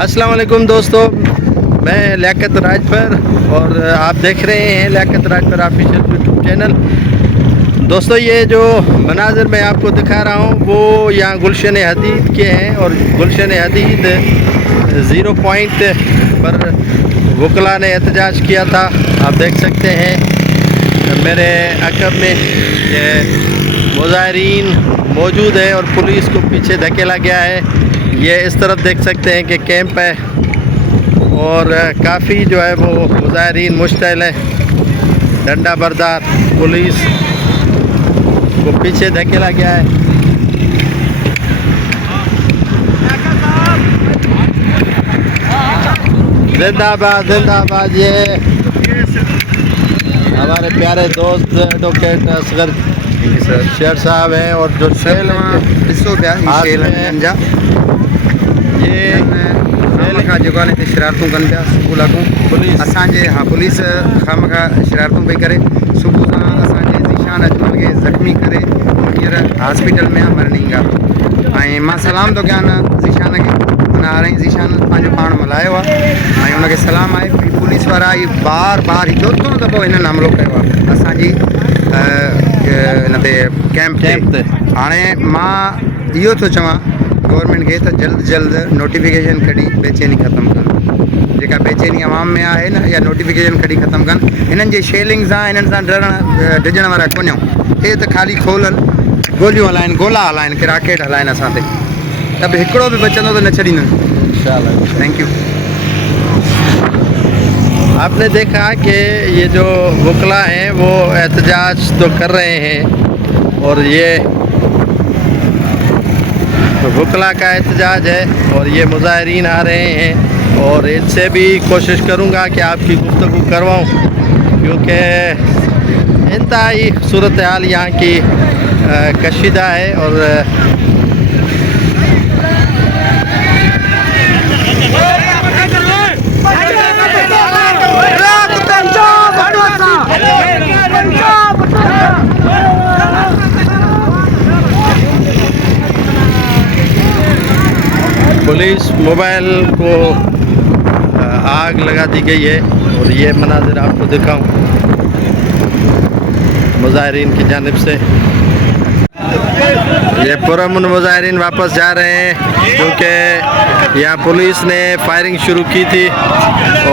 अस्सलाम वालेकुम दोस्तों, मैं लियाकत राजभर और आप देख रहे हैं Liyaqat Rajbhar official YouTube channel. दोस्तों, ये जो मनाज़र मैं आपको दिखा रहा हूँ वो यहाँ गुलशन हदीद के हैं और गुलशन हदीद 0 पॉइंट पर वकला ने एहतजाज किया था। आप देख सकते हैं मेरे अक़ब में ये मुज़ाहिरीन मौजूद है और पुलिस को पीछे धकेला गया है। ये इस तरफ देख सकते हैं कि कैंप है और काफ़ी जो है वो मुज़ाहिरीन मुश्तइल है। डंडा बरदार पुलिस को पीछे धकेला गया है। जिंदाबाद जिंदाबाद। ये हमारे प्यारे दोस्त एडवोकेट असगर शेर साहब हैं और जो शेल ये शरारतूं कनि पिया सुबुह लाॻूं पुलिस असांजे पुलिस खामखा शरारतूं पई करे। सुबुह सां असांजे ज़ीशान अजमल खे ज़ख़्मी करे हींअर हॉस्पिटल में आहे मरनिंगा। ऐं मां सलाम थो कयां ज़ीशान खे। माना हाणे ज़ीशान पंहिंजो पाण मल्हायो आहे ऐं हुनखे सलाम आहे। पुलिस वारा ही बार बार चोथों दफ़ो हिननि हमिलो कयो आहे असांजी हिन ते कैंप ते। हाणे मां इहो थो चवां गवर्नमेंट खे त जल्द जल्द नोटिफिकेशन कढी बेचैनी ख़त्म कनि। जेका बेचैनी आवाम में आहे न, या नोटिफिकेशन कढी ख़त्म कनि। हिननि जे शेलिंग सां हिननि सां डिॼण वारा कोन्हूं। हे त ख़ाली खोलनि गोलियूं हलाइनि, गोला हलाइनि, कि राकेट हलाइनि असां ते। त बि हिकिड़ो बि बचंदो त न छॾींदुमि इंशाअल्लाह। Thank you. आपने देखा कि ये जो वकला हैं वो एहतजाज तो कर रहे हैं और ये वकला का एहतजाज है और ये मुज़ाहिरीन आ रहे हैं और इनसे भी कोशिश करूँगा कि आपकी गुफ्तगू करवाऊँ, क्योंकि इंतहाई सूरत हाल यहाँ की कशीदा है। और पुलिस मोबाइल को आग लगा दी गई है और ये मनाज़िर आपको दिखाऊं मुज़ाहिरीन की जानिब से। ये पुरअमन मुज़ाहिरीन वापस जा रहे हैं क्योंकि यहाँ पुलिस ने फायरिंग शुरू की थी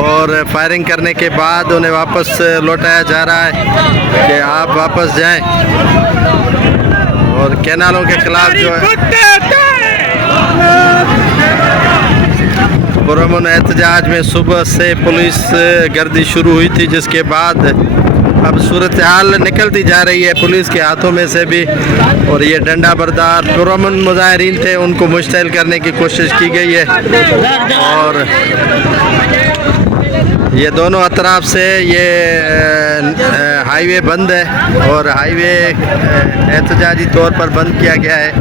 और फायरिंग करने के बाद उन्हें वापस लौटाया जा रहा है कि आप वापस जाएं। और कैनालों के ख़िलाफ़ जो है पुरअमन एहतजाज में सुबह से पुलिस गर्दी शुरू हुई थी, जिसके बाद अब सूरत हाल निकलती जा रही है पुलिस के हाथों में से भी। और ये डंडा बरदार पुरअमन मुज़ाहिरीन थे, उनको मुश्तइल करने की कोशिश की गई है और ये दोनों अतराफ से ये हाईवे बंद है और हाईवे एहतजाजी तौर पर बंद किया गया है।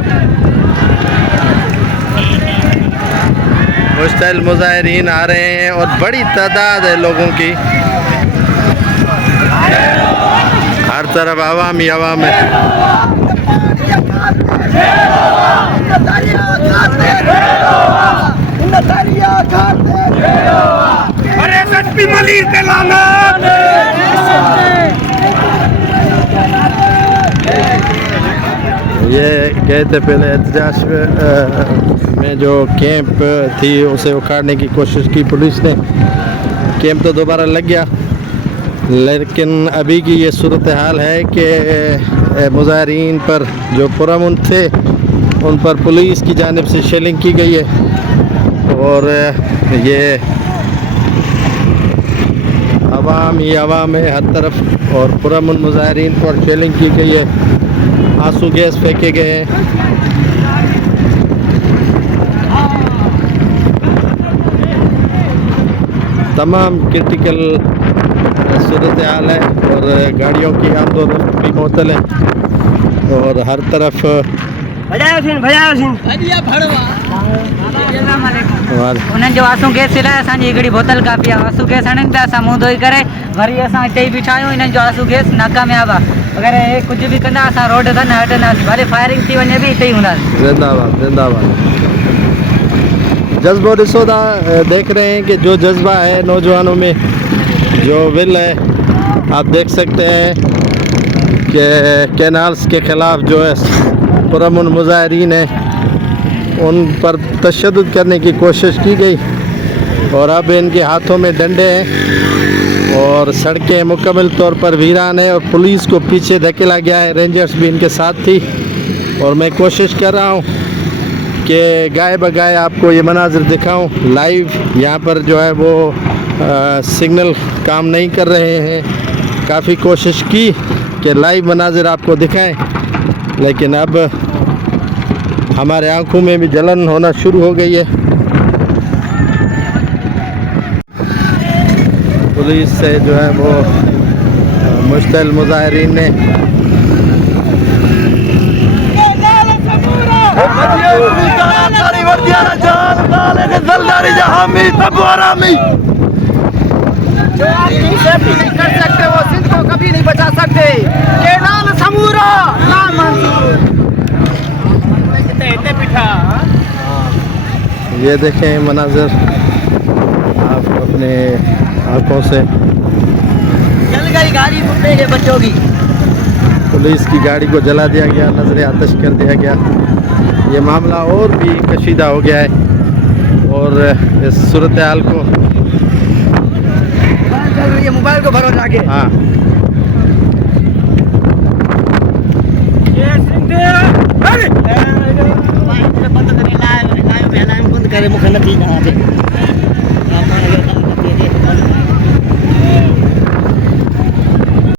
मुश्तइल मुज़ाहिरीन आ रहे हैं और बड़ी तादाद है लोगों की। हर तरफ आवाम ही आवाम है। ये गए थे पहले एहतजाज में जो कैंप थी उसे उखाड़ने की कोशिश की पुलिस ने। कैंप तो दोबारा लग गया, लेकिन अभी की ये सूरत हाल है कि मुज़ाहिरीन पर जो पुरअमन थे उन पर पुलिस की जानिब से शेलिंग की गई है और ये अवाम ही अवाम है हर तरफ और पुरअमन मुज़ाहिरीन पर शेलिंग की गई है। आंसू गैस फेंके गए हैं। तमाम क्रिटिकल सूरत हाल है और गाड़ियों की आमदोरफ्त भी मुअत्तल है और हर तरफ उन्हनि जो आंसू गैस जे लाइ असांजी हिकिड़ी बोतल काफ़ी आहे। आंसू गैस हणनि पिया, असां मुंहुं धोई करे वरी असां हिते ई बीठा आहियूं। हिननि जो आंसू गैस नाकामयाब आहे। अगर ये कुछ भी कंदा असां रोड ते न हटंदासीं, भले फायरिंग थी वञे बि हिते ई हूंदासीं। जिंदाबाद जिंदाबाद। जज्बो ॾिसो था, देख रहे हैं कि जो जज्बा है नौजवानों में, जो विल है, आप देख सकते हैं कि कैनाल्स के ख़िलाफ़ जो है पुरअमन मुजाहिरीन है उन पर तशद्दुद करने की कोशिश की गई और अब इनके हाथों में डंडे हैं और सड़कें मुकम्मल तौर पर वीरान है और पुलिस को पीछे धकेला गया है। रेंजर्स भी इनके साथ थी और मैं कोशिश कर रहा हूँ कि गाय बगाए आपको ये मनाजिर दिखाऊं लाइव। यहाँ पर जो है वो सिग्नल काम नहीं कर रहे हैं। काफ़ी कोशिश की कि लाइव मनाजिर आपको दिखाएं, लेकिन अब हमारे आंखों में भी जलन होना शुरू हो गई है। पुलिस से जो है वो मुश्तल मुजाहिरीन ने जो अपनी सेफ्टी नहीं कर सकते वो सिंध को कभी नहीं बचा सकते। केनाल समूरा ना मंजूर। ये देखें मनाज़र आप अपने आँखों से। चल गई गाड़ी मुझे के बच्चों की। पुलिस की गाड़ी को जला दिया गया, नजर आतश कर दिया गया। ये मामला और भी कशीदा हो गया है और इस सूरत हाल को ये मोबाइल को भरो जाके। हाँ बंद करे, लाइव बंद करे, मुख नती